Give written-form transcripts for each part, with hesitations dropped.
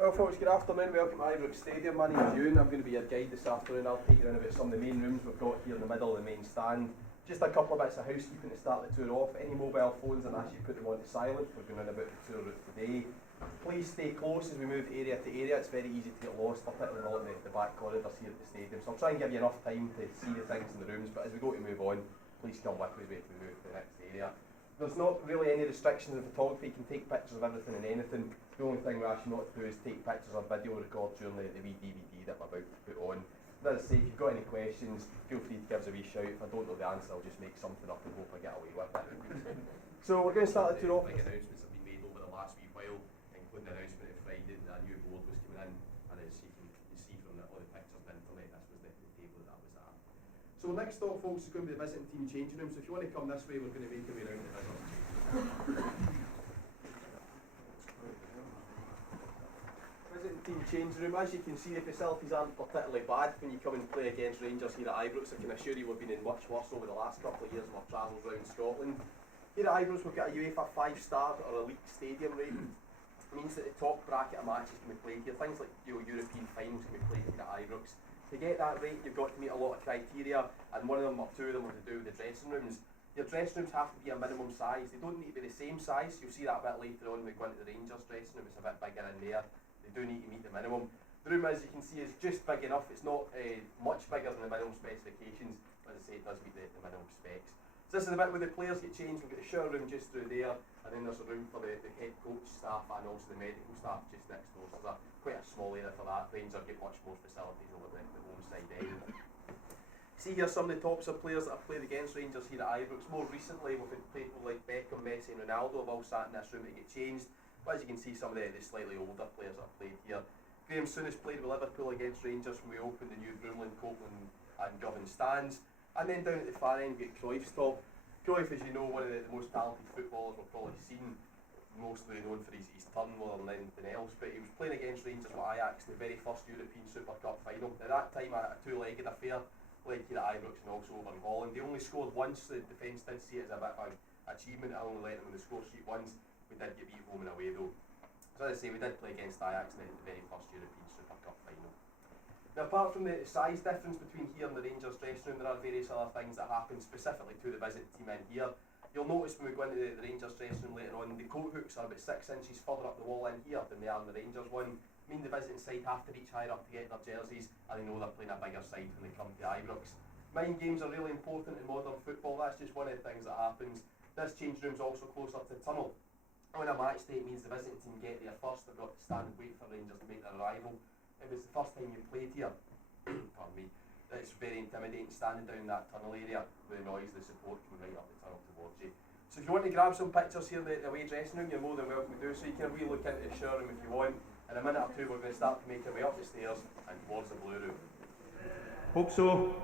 Well folks, good afternoon, welcome to Ibrox Stadium. My name is Ewan, I'm going to be your guide this afternoon. I'll take you around about some of the main rooms we've got here in the middle of the main stand. Just a couple of bits of housekeeping to start the tour off. Any mobile phones, and actually put them on to silent. We're going around about the tour route today. Please stay close as we move area to area. It's very easy to get lost, particularly along the back corridors here at the stadium. So I'll try and give you enough time to see the things in the rooms, but as we go to move on, please come with me as we move to the next area. There's not really any restrictions in photography. You can take pictures of everything and anything. The only thing we ask you not to do is take pictures or video record during the wee DVD that I'm about to put on. And as I say, if you've got any questions, feel free to give us a wee shout. If I don't know the answer, I'll just make something up and hope I get away with it. So we're going to start the tour off. Big announcements have been made over the last wee while, including the announcement of Friday that a new board was coming in, and as you can see from all the pictures on the internet, this was the table that was at. So next stop, folks, is going to be the visiting team changing room. So if you want to come this way, we're going to make our way around the visitors' Visiting team changing room. As you can see, the facilities aren't particularly bad when you come and play against Rangers here at Ibrox. I can assure you we've been in much worse over the last couple of years of our travels around Scotland. Here at Ibrox we've got a UEFA 5-star or elite stadium rating. It means that the top bracket of matches can be played here. Things like European finals can be played here at Ibrox. To get that rate, you've got to meet a lot of criteria, and one of them or two of them are to do with the dressing rooms. Your dressing rooms have to be a minimum size. They don't need to be the same size. You'll see that a bit later on when we go into the Rangers dressing room. It's a bit bigger in there. They do need to meet the minimum. The room, as you can see, is just big enough. It's not much bigger than the minimum specifications, but as I say, it does meet the minimum specs. So this is the bit where the players get changed. We've got the shower room just through there, and then there's a room for the head coach staff and also the medical staff just next door. So there's quite a small area for that. Rangers get much more facilities over the home side end. See here some of the tops of players that have played against Rangers here at Ibrox. More recently, we've had people like Beckham, Messi and Ronaldo have all sat in this room to get changed. But as you can see, some of the slightly older players that have played here. Graham Souness played with Liverpool against Rangers when we opened the new Broomland, Copeland and Govan stands. And then down at the far end, we get Cruyff's top. Cruyff, as you know, one of the most talented footballers we've probably seen. Mostly known for his turn more than anything else, but he was playing against Rangers with Ajax in the very first European Super Cup final. At that time, a two-legged affair, played here at Ibrox and also over in Holland. They only scored once. The defence did see it as a bit of an achievement. I only let them on the score sheet once. We did get beat home and away though. So as I say, we did play against Ajax in the very first European Super Cup final. Now apart from the size difference between here and the Rangers dressing room, there are various other things that happen specifically to the visit team in here. You'll notice when we go into the Rangers dressing room later on, the coat hooks are about 6 inches further up the wall in here than they are in the Rangers one. Mean the visiting side have to reach higher up to get their jerseys, and they know they're playing a bigger side when they come to Ibrox. Mind games are really important in modern football. That's just one of the things that happens. This change room's also closer to the tunnel. On a match day, it means the visiting team get there first. They've got to stand and wait for Rangers to make their arrival. If it's the first time you played here, pardon me, it's very intimidating standing down that tunnel area with the noise, the support coming right up the tunnel towards you. So if you want to grab some pictures here in the away dressing room, you're more than welcome to do so. You can have a wee look into the shower room if you want. In a minute or two, we're going to start to make our way up the stairs and towards the blue room. Hope so.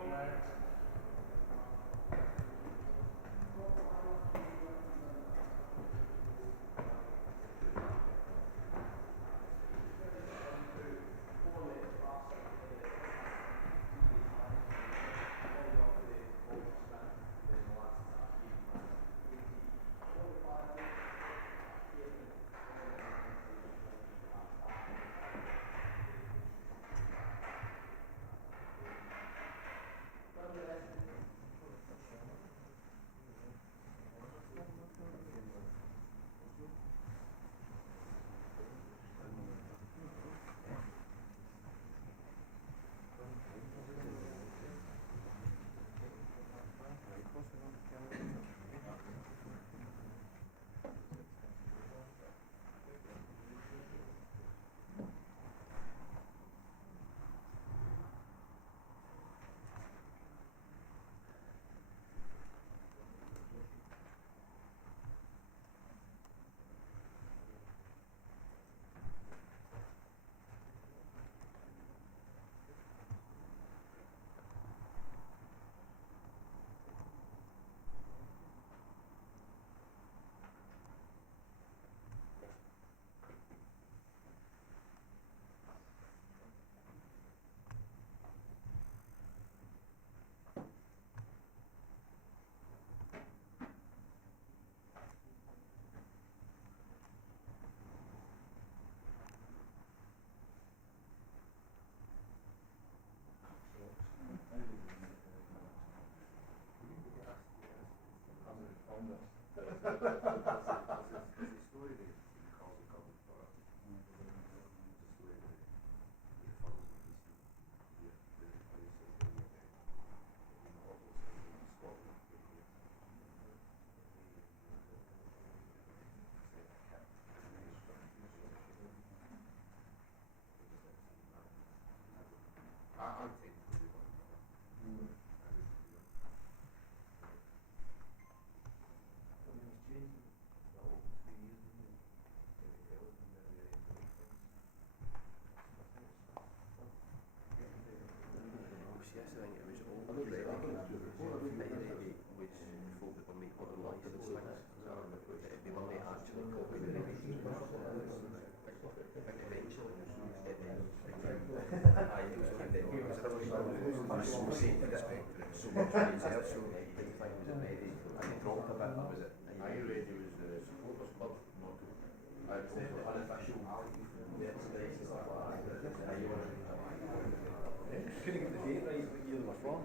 Couldn't get the date right what year they were from.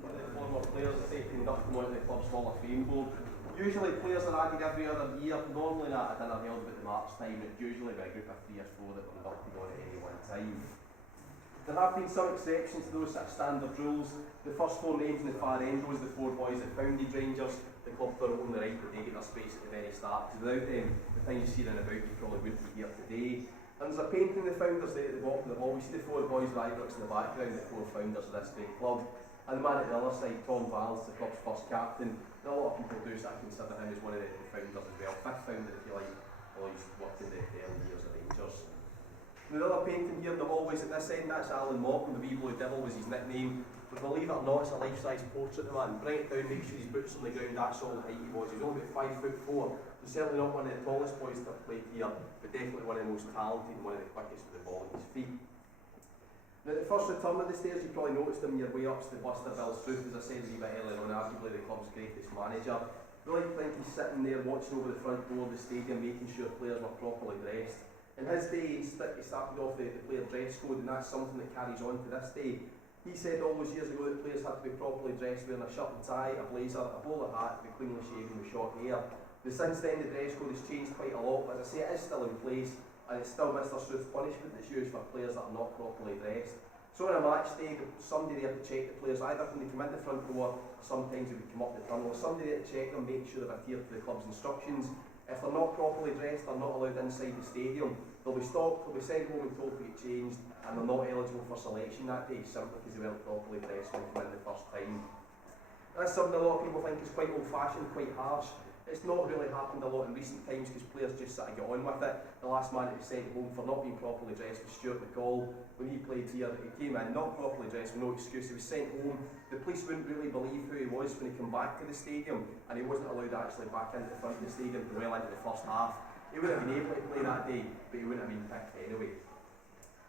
One of the former players that they conduct them onto the club's Hall of Fame board. Usually players are added every other year, normally at a dinner held about the March time. It's usually by a group of 3 or 4 that are inducted on at any one time. There have been some exceptions to those sort of standard rules. The first 4 names in the far end was the 4 boys that founded Rangers. The club thought it only right that they get their space at the very start, because without them, the things you see them about, you probably wouldn't be here today. And there's a painting of the founders there at the bottom of the hall. We see the 4 boys of Ibrox in the background, the 4 founders of this great club. And the man at the other side, Tom Valls, the club's first captain. And a lot of people do sort of consider him as one of the founders as well, 5th founder if you like, although he's worked in the early years of Rangers. The other painting here in the hallways at this end, that's Alan Morton, the wee blue devil was his nickname. But believe it or not, it's a life-size portrait of the man. Bring it down, make sure his boots on the ground, that's all the height he was. He was only about 5'4". So certainly not one of the tallest boys to have played here, but definitely one of the most talented and one of the quickest with the ball at his feet. Now at the first return of the stairs, you probably noticed him your way up to the Buster Bill's roof, as I said a wee bit earlier on, arguably the club's greatest manager. Really think he's sitting there watching over the front door of the stadium, making sure players were properly dressed. In his day, he started off the player dress code, and that's something that carries on to this day. He said all those years ago that players had to be properly dressed, wearing a shirt and tie, a blazer, a bowler hat, be cleanly shaven with short hair. But since then, the dress code has changed quite a lot, but as I say, it is still in place, and it's still Mr. Sooth's punishment that's used for players that are not properly dressed. So on a match day, somebody there to check the players, either when they come in the front door, or sometimes they would come up the tunnel, somebody there to check them, make sure they've adhered to the club's instructions. If they're not properly dressed, they're not allowed inside the stadium. They'll be stopped, they'll be sent home and told to get changed, and they're not eligible for selection that day, simply because they weren't properly dressed when they came in the first time. That's something a lot of people think is quite old-fashioned, quite harsh. It's not really happened a lot in recent times because players just sort of get on with it. The last man that was sent home for not being properly dressed was Stuart McCall. When he played here, he came in not properly dressed with no excuse. He was sent home. The police wouldn't really believe who he was when he came back to the stadium, and he wasn't allowed actually back into the front of the stadium for well into the first half. He would have been able to play that day, but he wouldn't have been picked anyway.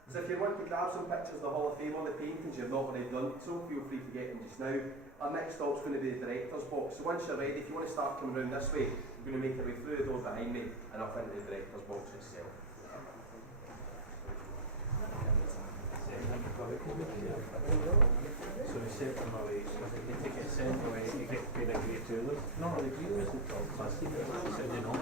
So if you want to grab some pictures of the Hall of Fame or the paintings you've not already done so, feel free to get them just now. Our next stop's going to be the director's box. So once you're ready, if you want to start coming round this way, you're going to make your way through the door behind me and up into the director's box itself. So we set them away, so they take it sent away, you get paid a great to them. No, the green was the top class, he said they know.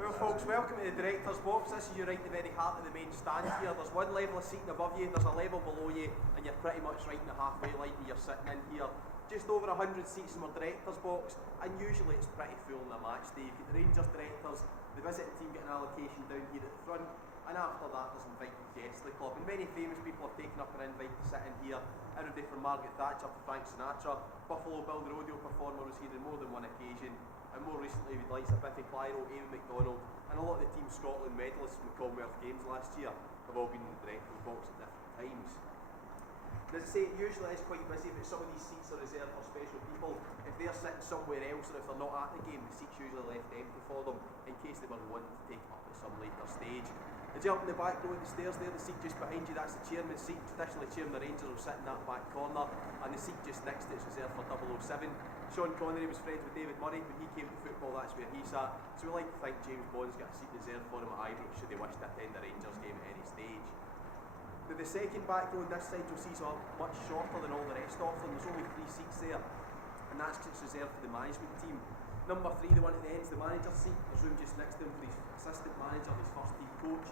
Well folks, welcome to the director's box. This is you right in the very heart of the main stand here. There's one level of seating above you, there's a level below you, and you're pretty much right in the halfway line when you're sitting in here. Just over 100 seats in our director's box, and usually it's pretty full on a match day. You've got the Rangers directors, the visiting team get an allocation down here at the front, and after that there's invited guests to the club. And many famous people have taken up an invite to sit in here. Everybody from Margaret Thatcher to Frank Sinatra. Buffalo Bill the rodeo performer was here on more than one occasion. And more recently with likes of Biffy Clyro, Eamon MacDonald, and a lot of the Team Scotland medalists from the Commonwealth Games last year have all been in the director's box at different times. As I say, usually it's quite busy, but some of these seats are reserved for special people. If they're sitting somewhere else or if they're not at the game, the seat's usually left empty for them in case they were wanting to take it up at some later stage. As you up in the back row of the stairs there, the seat just behind you, that's the chairman's seat. Traditionally, Chairman of Rangers will sit in that back corner, and the seat just next to it is reserved for 007. Sean Connery was friends with David Murray when he came to football, that's where he sat. So we like to think James Bond's got a seat reserved for him at Ibrox should he wish to attend a Rangers game at any stage. Now the second back row on this side you'll see is much shorter than all the rest of them. There's only 3 seats there, and that's just reserved for the management team. Number 3, the one at the end, is the manager's seat. There's room just next to him for his assistant manager, his first team coach.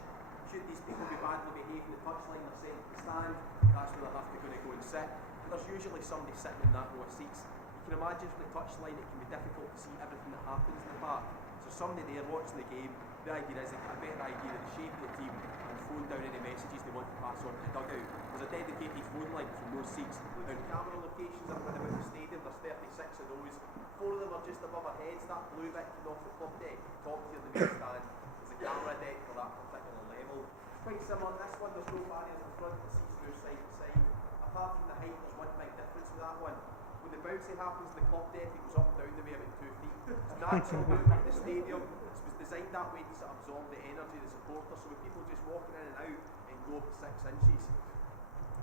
Should these people be badly behaving at the touchline, they're sent to the stand. That's where they'll have to go and sit. But there's usually somebody sitting in that row of seats. You can imagine from the touchline it can be difficult to see everything that happens in the back. So somebody there watching the game, the idea is they get a better idea of the shape of the team and phone down any messages they want to pass on to the dugout. There's a dedicated phone line from those seats. Now camera locations are around about the stadium, there's 36 of those. 4 of them are just above our heads. That blue bit coming off the club deck, top tier the main stand, is a camera deck for that particular level. It's quite similar. This one there's no barriers in front, the seats move side to side. Apart from the height, there's one big difference with that one. When the bouncy happens in the club deck, it goes up and down the way about 2 feet. Natural movement in the stadium. It was designed that way to sort of absorb the energy of the supporters. So with people just walking in and out, it can go up to 6 inches.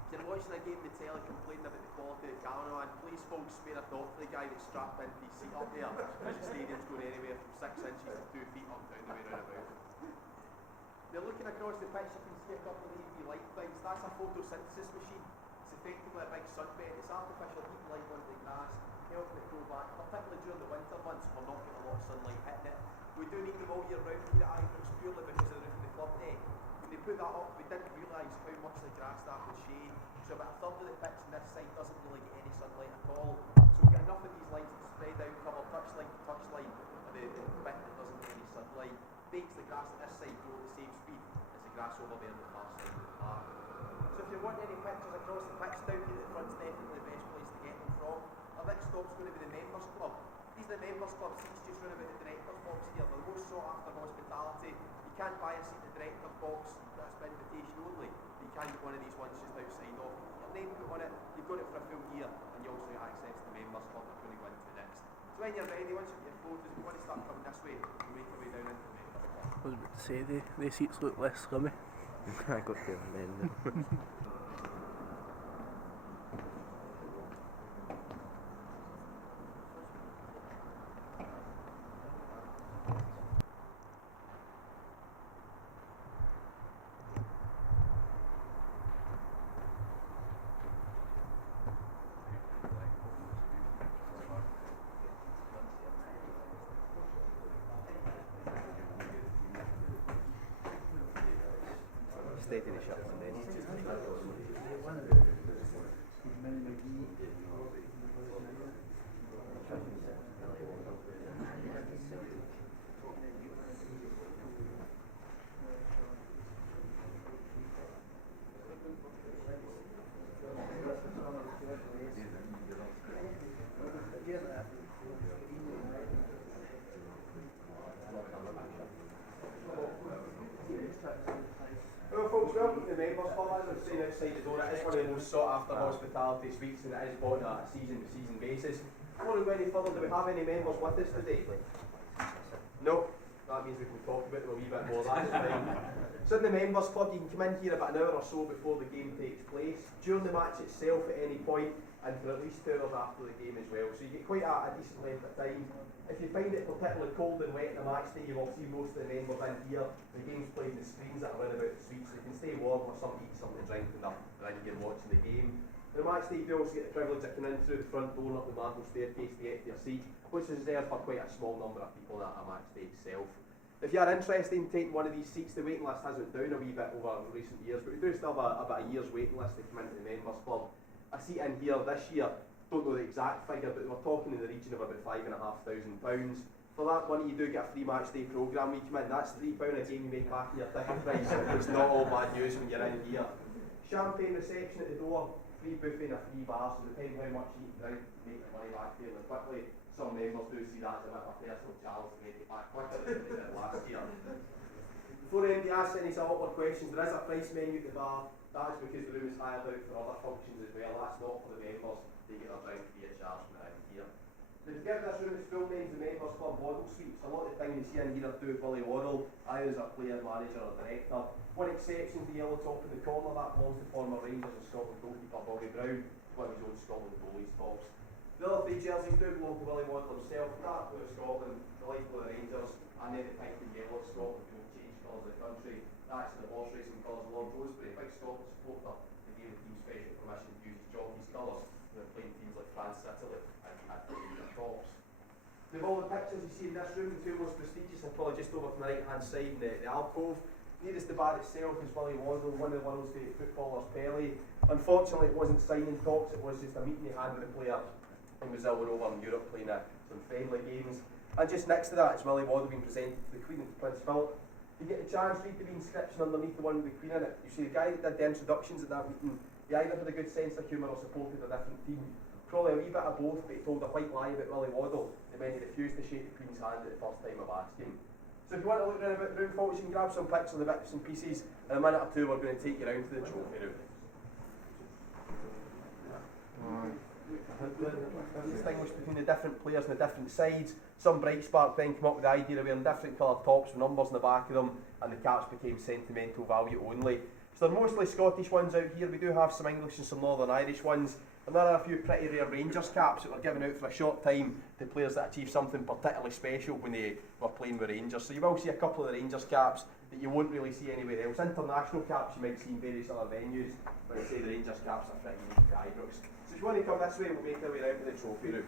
If you're watching a game in the telly complaining about the quality of the cameraman, please folks spare a thought for the guy that's strapped into his seat up there as the stadium's going anywhere from 6 inches to 2 feet up down the way round about. Now looking across the pitch you can see a couple of UV light things. That's a photosynthesis machine. It's effectively a big sunbed. It's artificial heat light on the grass, helping it grow back, particularly during the winter months when we're not getting a lot of sunlight hitting it. We do need them all year round here at Ibrox purely because of the roof of the club deck. When they put that up, we didn't realise how much the grass started to shade. So about a third of the pitch on this side doesn't really get any sunlight at all. So we've got enough of these lights to spread out, cover touchline to touchline, and the bit that doesn't get any sunlight makes the grass on this side grow at the same speed as the grass over there on the far side of the park. So if you want any pictures across the pitch, down here at the front's definitely the best place to get them from. Our next stop's going to be the Members Club. These are the Members Club seats just round about the Director's box here. They're the most sought after hospitality. You can't buy a seat in the Director's box, that's by invitation only. You can get one of these ones just outside of. Your name put on it, you've got it for a full year, and you also get access to the Members Club that we're going to go into next. So when you're ready, once you get your photos, we want to start coming this way, and make our way down into the Members Club. I was about to say, the seats look less scummy. I got there and then. Stay to the shots and then well, folks, welcome to the Members Club. As I was saying outside the door, it is one of the most sought after hospitality suites, and it is bought on a season-to-season basis. Before we go any further, do we have any members with us today? No? That means we can talk about them a wee bit more, that's fine. So in the Members Club, you can come in here about an hour or so before the game takes place, during the match itself at any point, and for at least 2 hours after the game as well. So you get quite a decent length of time. If you find it particularly cold and wet in the match day, you will see most of the members in here. The game's played in the screens that are around about the suite, so you can stay warm or something, eat something to drink and then you're watching the game. The match day, you also get the privilege of coming in through the front door and up the marble staircase to get to your seat, which is reserved for quite a small number of people at a match day itself. If you are interested in taking one of these seats, the waiting list has went down a wee bit over recent years, but we do still have about a year's waiting list to come into the Members Club. A seat in here this year, don't know the exact figure, but we're talking in the region of about £5,500. For that money you do get a free match day programme. We come in, that's £3 a game you make back in your ticket price. It's not all bad news when you're in here. Champagne reception at the door, free buffet and a free bar, so depending how much you eat and drink, you make the money back fairly quickly. Some members do see that as a bit of a personal challenge to make it back quicker than they did last year. Before anybody asks any sort of awkward questions, there is a price menu at the bar. That's because the room is hired out for other functions as well. That's not for the members. They get their drink free of charge from around here. To give this room its full names, the Members Club Waddle Suites. A lot of the things you see in here are to do with Willie Waddle, either as a player, manager or director. One exception is the yellow top in the corner. That belongs to former Rangers and Scotland goalkeeper Bobby Brown, one of his own Scotland goalies tops. The other three jerseys do belong to Willie Waddle himself. Dark blue of Scotland, the light blue of Rangers, and then the pink and yellow of Scotland, who will change colours of the country. That's the horse racing colours of Lord Rosebery, a big Scotland supporter. They gave the team special permission to use his jockey's colours. They were playing teams like France, Italy, and he had to use their tops. Of all the pictures you see in this room, the two most prestigious are probably just over to the right hand side in the alcove. Nearest the bar itself is Willie Waddle, one of the world's great footballers, Pelé. Unfortunately, it wasn't signing talks, it was just a meeting he had with the player in Brazil and over in Europe playing some friendly games. And just next to that is Willie Waddle being presented to the Queen and Prince Philip. You get a chance, read the inscription underneath the one with the Queen in it. You see the guy that did the introductions at that meeting, he either had a good sense of humour or supported a different team. Probably a wee bit of both, but he told a white lie about Willie Waddle, and then he refused to shake the Queen's hand at the first time of asking. So if you want to look around about the room, folks, you can grab some pics of the bits and pieces. In a minute or two, we're going to take you round to the trophy room. Distinguish between the different players and the different sides. Some bright spark then came up with the idea of wearing different coloured tops with numbers on the back of them, and the caps became sentimental value only. So they're mostly Scottish ones out here. We do have some English and some Northern Irish ones, and there are a few pretty rare Rangers caps that were given out for a short time to players that achieved something particularly special when they were playing with Rangers. So you will see a couple of the Rangers caps that you won't really see anywhere else. International caps you might see in various other venues, but I'd say the Rangers caps are pretty unique to Ibrox. So if you want to come this way, we'll make our way round to the trophy room.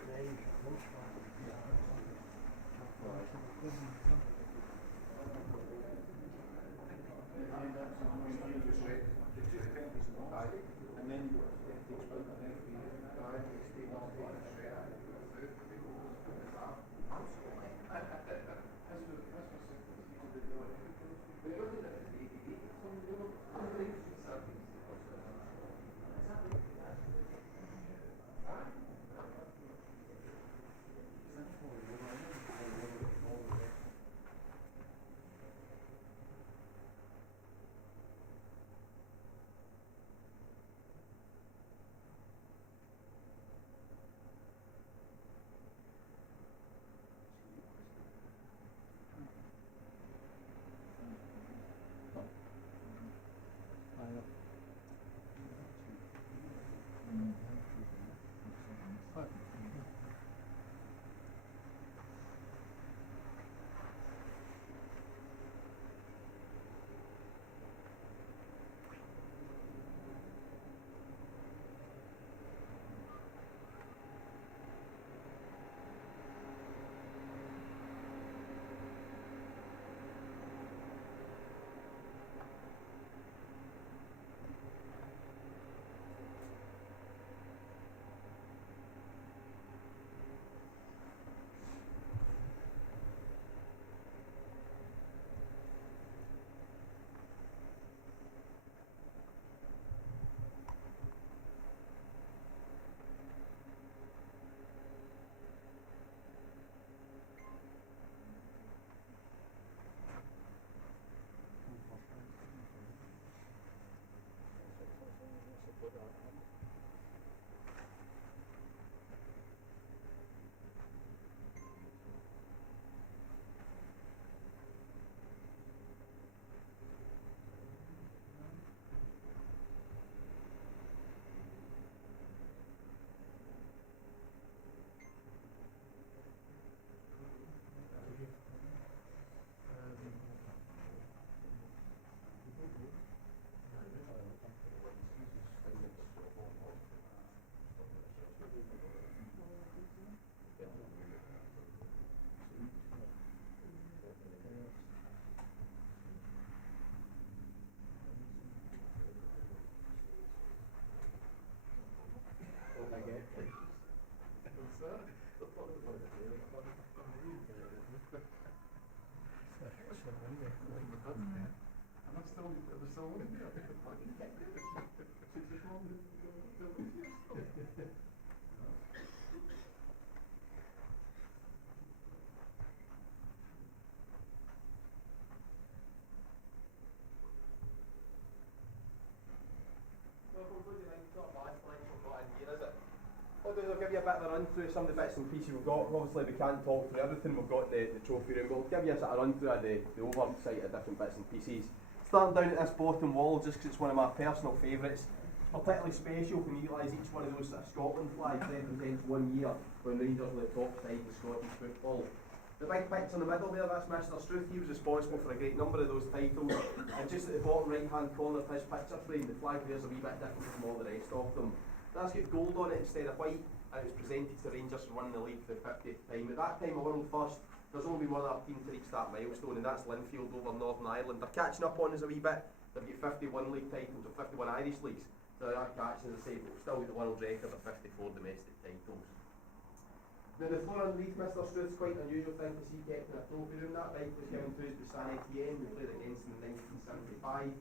give you a bit of a run through some of the bits and pieces we've got. Obviously we can't talk through everything we've got in the trophy room, but we'll give you a sort of run through of the oversight of different bits and pieces. Starting down at this bottom wall, just because it's one of my personal favourites. Particularly special when you realise each one of those sort of Scotland flags represents 1 year when Rangers were the top side of Scottish football. The big picture in the middle there, that's Mr Struth. He was responsible for a great number of those titles. And just at the bottom right hand corner of his picture frame, the flag there's a wee bit different from all the rest of them. That's got gold on it instead of white, and it was presented to Rangers for winning the league for the 50th time. At that time, a world first, there's only one other team to reach that milestone, and that's Linfield over Northern Ireland. They're catching up on us a wee bit. They've got 51 league titles or 51 Irish leagues. So they are catching, as I say, but we've still got the world record of 54 domestic titles. Now the floor underneath Mr Struth's quite an unusual thing to see kept in a trophy room. That right was given to us by San Etienne, we played against them in 1975.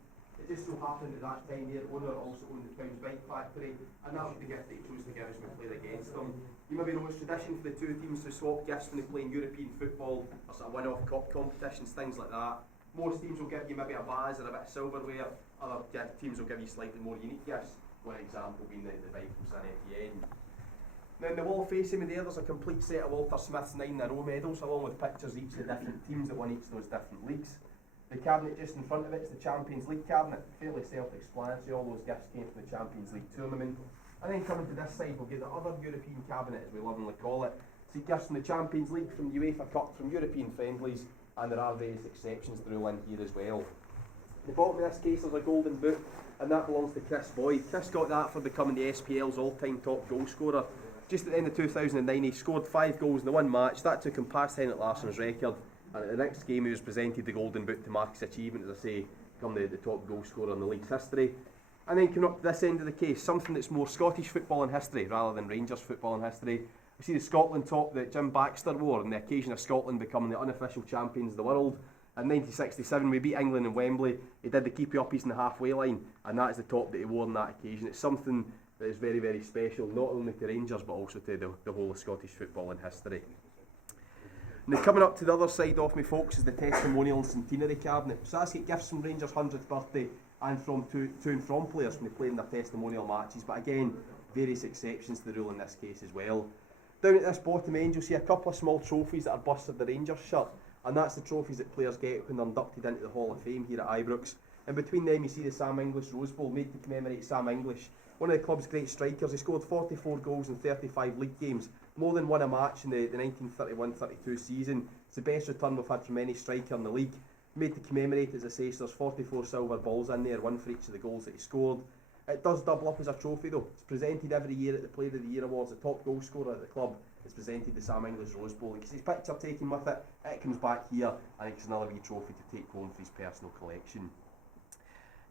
It just so happened at that time their owner also owned the Towns Bike Factory, and that was the gift that he chose to give us when we played against them. You maybe know it's tradition for the two teams to swap gifts when they play in European football, or sort of one-off cup competitions, things like that. Most teams will give you maybe a vase or a bit of silverware, other teams will give you slightly more unique gifts, one example being the bike from San Etienne. Now in the wall facing me there's a complete set of Walter Smith's 9 in a row medals, along with pictures of each of the different teams that won each of those different leagues. The cabinet just in front of it is the Champions League cabinet, fairly self-explanatory. All those gifts came from the Champions League tournament. And then coming to this side, we'll get the other European cabinet, as we lovingly call it. See gifts from the Champions League, from UEFA Cup, from European friendlies, and there are various exceptions to rule in here as well. The bottom of this case there's a golden boot, and that belongs to Chris Boyd. Chris got that for becoming the SPL's all-time top goal scorer. Just at the end of 2009, he scored 5 goals in the one match. That took him past Henrik Larsson's record. And at the next game, he was presented the golden boot to mark his achievement, as I say, become the top goal scorer in the league's history. And then coming up to this end of the case, something that's more Scottish football in history rather than Rangers football in history. We see the Scotland top that Jim Baxter wore on the occasion of Scotland becoming the unofficial champions of the world. In 1967, we beat England in Wembley. He did the keepy-uppies in the halfway line, and that is the top that he wore on that occasion. It's something that is very, very special, not only to Rangers but also to the whole of Scottish football in history. Now coming up to the other side of me, folks, is the testimonial and centenary cabinet. So that's got gifts from Rangers' 100th birthday and from to and from players when they play in their testimonial matches, but again, various exceptions to the rule in this case as well. Down at this bottom end, you'll see a couple of small trophies that are busted the Rangers shirt, and that's the trophies that players get when they're inducted into the Hall of Fame here at Ibrox. And between them, you see the Sam English Rose Bowl, made to commemorate Sam English, one of the club's great strikers. He scored 44 goals in 35 league games, more than one a match in the 1931-32 season. It's the best return we've had from any striker in the league. Made to commemorate, as I say, so there's 44 silver balls in there, one for each of the goals that he scored. It does double up as a trophy though. It's presented every year at the Player of the Year Awards. The top goal scorer at the club is presented the Sam English Rose Bowl. And because his picture taken with it, it comes back here and it's another wee trophy to take home for his personal collection.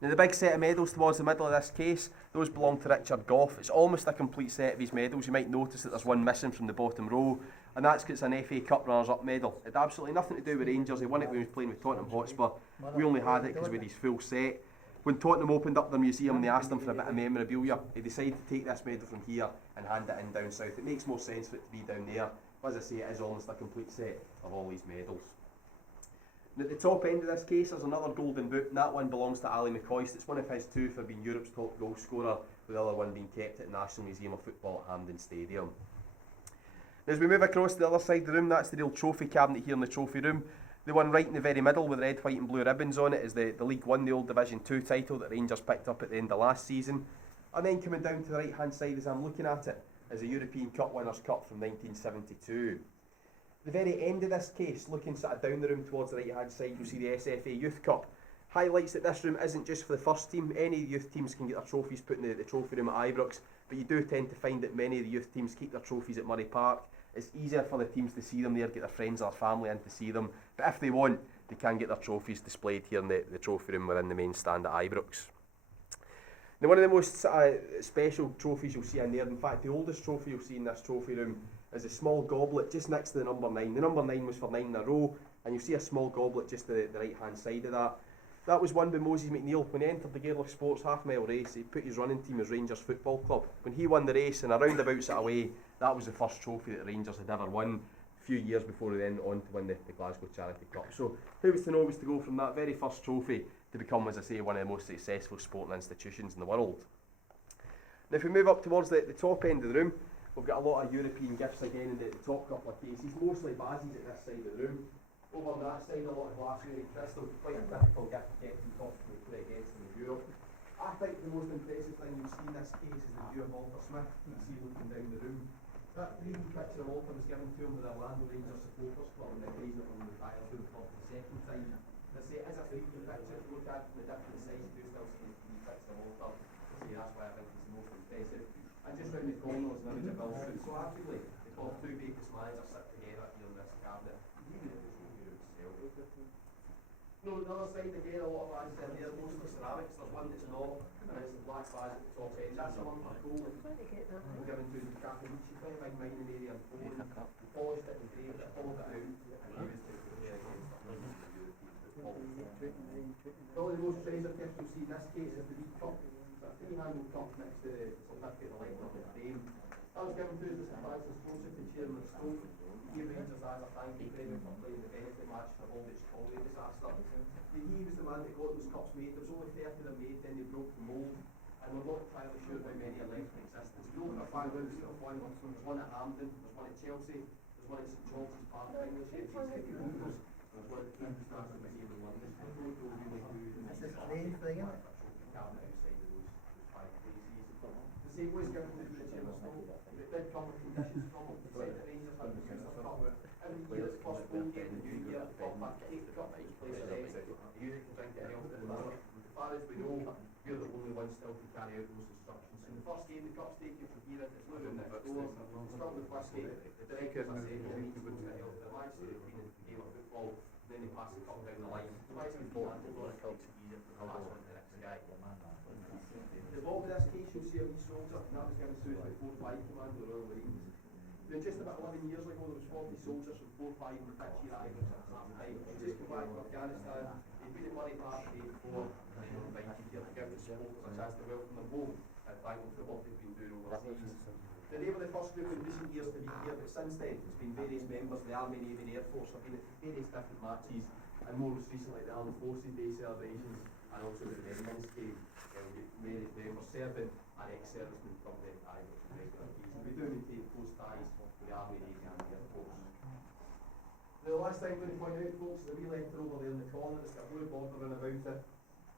Now the big set of medals towards the middle of this case, those belong to Richard Gough. It's almost a complete set of his medals. You might notice that there's one missing from the bottom row, and that's because it's an FA Cup runners-up medal. It had absolutely nothing to do with Rangers. He won it when he was playing with Tottenham Hotspur. We only had it because we had his full set. When Tottenham opened up their museum and they asked him for a bit of memorabilia, he decided to take this medal from here and hand it in down south. It makes more sense for it to be down there. But as I say, it is almost a complete set of all these medals. And at the top end of this case, there's another golden boot, and that one belongs to Ali McCoist. It's one of his two for being Europe's top goal scorer, with the other one being kept at the National Museum of Football at Hampden Stadium. Now, as we move across to the other side of the room, that's the real trophy cabinet here in the trophy room. The one right in the very middle with the red, white and blue ribbons on it is the League One, the old Division 2 title that Rangers picked up at the end of last season. And then coming down to the right hand side as I'm looking at it is the European Cup Winners' Cup from 1972. The very end of this case, looking sort of down the room towards the right hand side, you'll see the SFA Youth Cup. Highlights that this room isn't just for the first team. Any youth teams can get their trophies put in the trophy room at Ibrox, but you do tend to find that many of the youth teams keep their trophies at Murray Park. It's easier for the teams to see them there, get their friends or family in to see them, but if they want, they can get their trophies displayed here in the trophy room within the main stand at Ibrox. Now, one of the most special trophies you'll see in there, in fact the oldest trophy you'll see in this trophy room, is a small goblet just next to the number 9. The number 9 was for 9 in a row, and you'll see a small goblet just to the right hand side of that. That was won by Moses McNeil. When he entered the Gaelic Sports half-mile race, he put his running team as Rangers Football Club. When he won the race in a roundabout sort of way, that was the first trophy that Rangers had ever won, a few years before he then on to win the Glasgow Charity Cup. So who was to know was to go from that very first trophy to become, as I say, one of the most successful sporting institutions in the world. Now if we move up towards the top end of the room, We've got a lot of European gifts again in the top couple of cases, mostly Bazzies at this side of the room. Over on that side, a lot of glassware and crystal, quite a typical gift to get from top to play against in Europe. I think the most impressive thing you'll see in this case is the view of Walter Smith, you can see looking down the room. That 3D picture of Walter was given to him by the Orlando Rangers supporters club and the occasion of him retired to the club for the second time. They say it is a 3D picture, if you look at it from the different sides, you do still see the 3D picture of Walter. They say that's why I think he's the most impressive. And just round the corner is an image of Bill Foot. So arguably, the top two biggest managers sit together here in this cabinet, even if it's only itself. No, the other side again, a lot of lads in there, mostly ceramics. There's one that's not, and it's the black vase at the top end. That's a lump of gold given to the Capinucci, quite a big mining area in Poland. He polished it and engraved it, hollowed it out, and used it to play against the European football. Probably the most treasure gift you'll see in this case is the wee cup. It's a three-handled cup next to the certificate of light of the frame. That was given to us as Francis Joseph, the chairman of Stoke. He gave Rangers as a thank you present for playing the benefit match for all this Galway disaster. He was the man that got those cups made. There was only 30 of them made, then they broke the mould. And we're not entirely sure how many are left in existence. We know that Bangor was one. There's one at Hampden, there's one at Chelsea, there's one at St George's Park in English, there's one at Ibrox, there's one at the National Museum in London. I don't know really who the main thing, isn't it? Cabinet outside of those 5 places. The same was given to the chairman of Stoke. It did come with conditions from him. He said that Rangers had to use their cup. Every year it's first home game, the new year, the top back, take the cup, each place is empty. The unit can drink it and help it in the other. As far as we know, we're the only ones still to carry out those instructions. So the first game, the cup's taken from here, it's not in next door. It's not the first game. The directors are saying the means going to help the match, they've been in the game of football, then they pass the cup down the line. So it's important to it makes it easier for the last one to the next guy. The ball in this case, you'll see a wee soldier, and that was given to us by 4-5 Command of the Royal Marines. Then just about 11 years ago, there was 40 soldiers from 4-5 in the pitch here at Ibrox at half time. He'd just come back from Afghanistan, he'd been at Murray Park the day before, and he was invited here to give the supporters a chance to welcome them home and thank them for what they've been doing overseas. They were the first group in recent years to be here, but since then, it's been various members of the Army, Navy and Air Force have been at various different matches, and most recently the Armed Forces Day celebrations, and also the Remembrance Day, various members serving and ex-servicemen from the Ibrox regular occasion. We do maintain close ties with the Army, Navy and the Air Force. The last thing I'm going to point out, folks, is a wee letter over there in the corner. It's got a blue border in about it.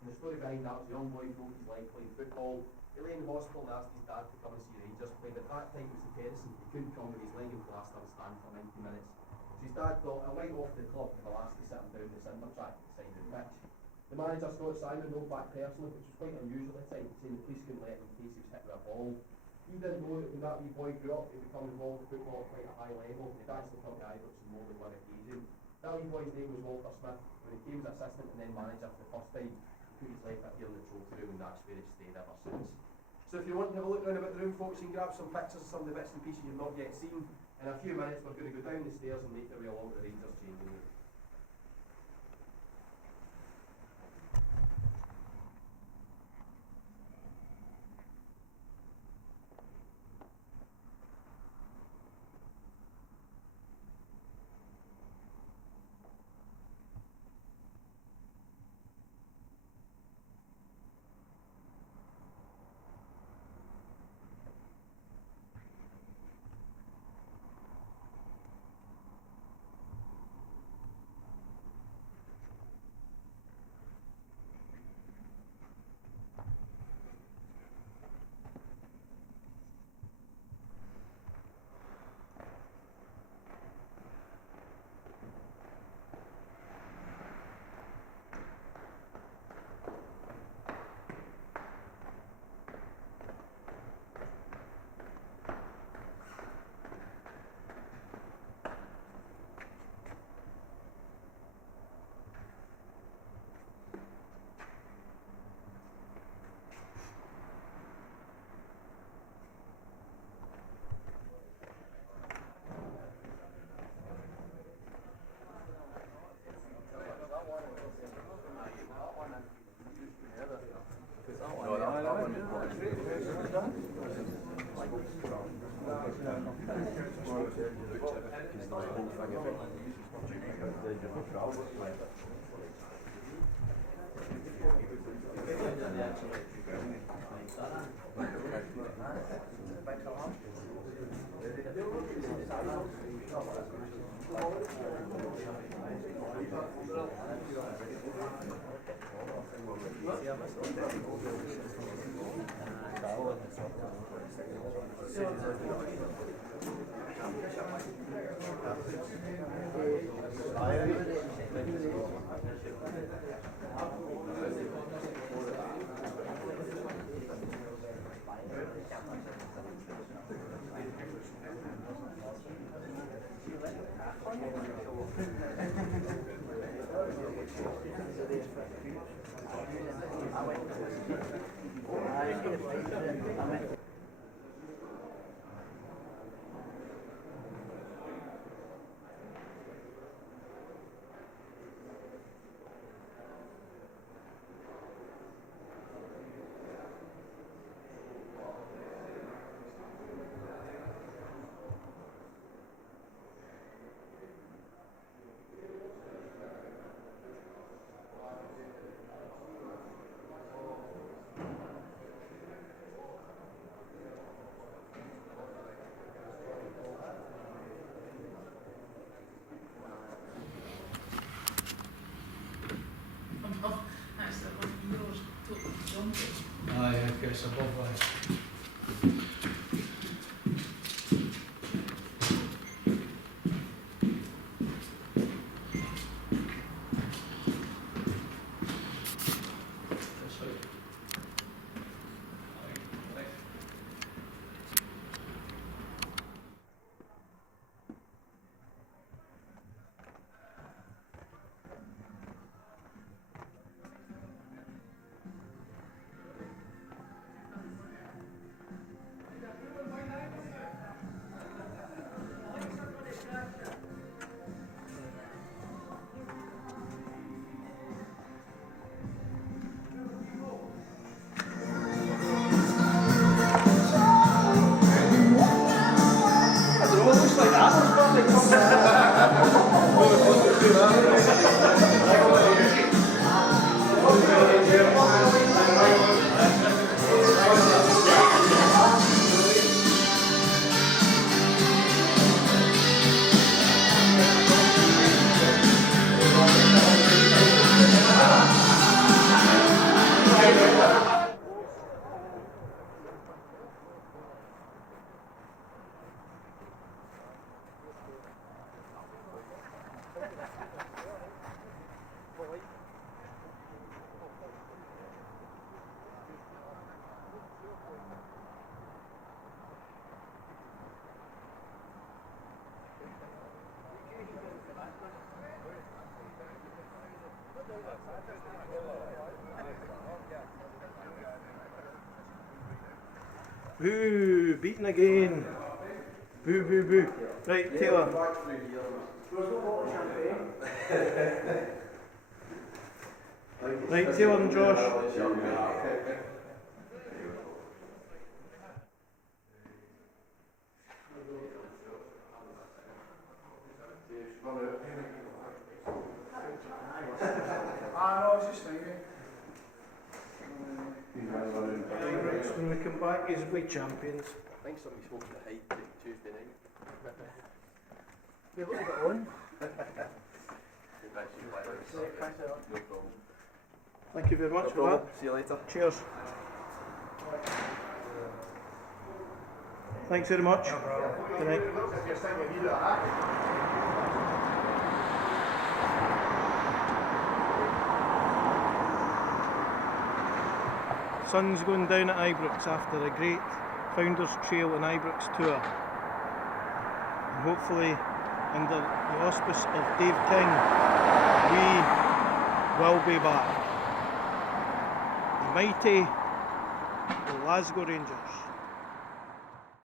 And the story behind that was a young boy broke his leg playing football. He lay in hospital and asked his dad to come and see Rangers play. But at that time it was the Terracing. He couldn't come with his leg in plaster and stand for 90 minutes. So his dad thought, I went off to the club for the last to sit him down the cinder track at the side of the pitch. The manager, Scott Simon, wrote back personally, which was quite unusual at the time, saying the police couldn't let him in case he was hit with a ball. He didn't know that when that wee boy grew up, he would become involved with football at quite a high level. He'd actually come to Ibrox on more than one occasion. That wee boy's name was Walter Smith. When he came as assistant and then manager for the first time, he put his life up here in the trophy room, and that's where it's stayed ever since. So if you want to have a look around about the room, folks, you can grab some pictures of some of the bits and pieces you've not yet seen. In a few minutes, we're going to go down the stairs and make our way along to the Rangers changing room. Aye, okay, it's above that. Boo! Beaten again. Boo, boo, boo. Right, Taylor. Right, Taylor and Josh. Ibrox, when we come back, is we champions. I think somebody spoke to the height Tuesday night. You've got it on. No problem. Thank you very much No for problem. that. See you later. Cheers. Thanks very much. Good night. Sun's going down at Ibrox after a great Founders Trail and Ibrox tour. And hopefully, under the auspice of Dave King, we will be back. The mighty Glasgow Rangers.